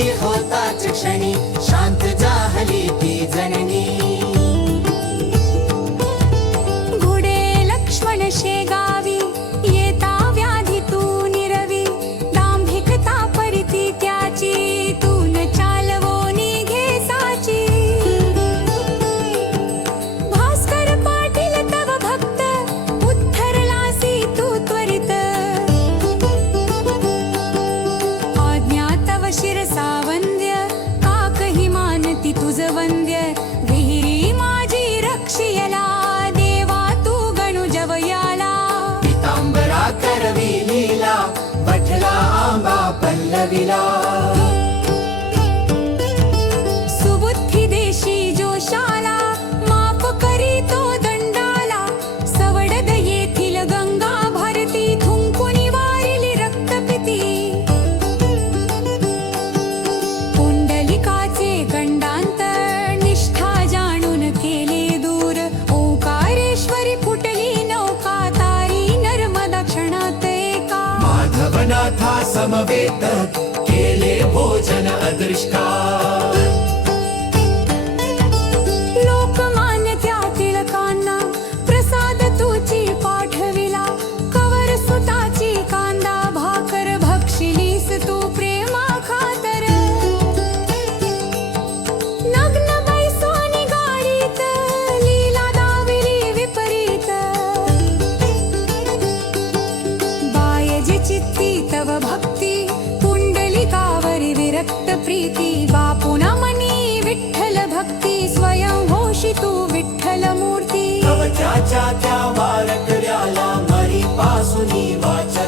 वेळी होताच क्षणी शांत जाहली ती जननी. घोडे लक्ष्मण शेगावी येता व्याधी तू निरवी. दांभिकता परिती त्याची तून चालवोनी घे साची. भास्कर पाटील तव भक्त उद्धरलासी तू त्वरित. आज्ञा तव शिरसा वंद्य काकही मानती तुझ वंद्य. विहिरी माझी रक्षियला देवा तू गणु जवयाला. पितांबरा करवी लीला वठला आंबा पल्लविला. सुबुद्धी देशी जोशाला माफ करी तो दंडाला. सवडद येथील गंगा भारती थुंकुनी वारिली रक्तपिती. पुंडलिकाचे गंडांतर निष्ठा जाणून केले दूर. ओंकारेश्वरी फुटली नौका तारी नर्मदा क्षणात एका. माधवनाथा समवेत केले भोजन अदृष्टा. लोकमान्य त्या टिळकांना प्रसाद तुची पाठविला. कवर सुताची कांदा भाकर भक्षिलीस तू प्रेमा खातर. नग्न बैसोनी गाडीत लीला दाविली विपरीत. बायजी चित्ती तव भक्ती पुंडलिकावरी विरक्त प्रीती. बापुना मनी विठ्ठल भक्ती स्वयं होशी तू विठ्ठल मूर्ती. कवचाच्या त्या वारकऱ्याला मरी पासूनी वाचा.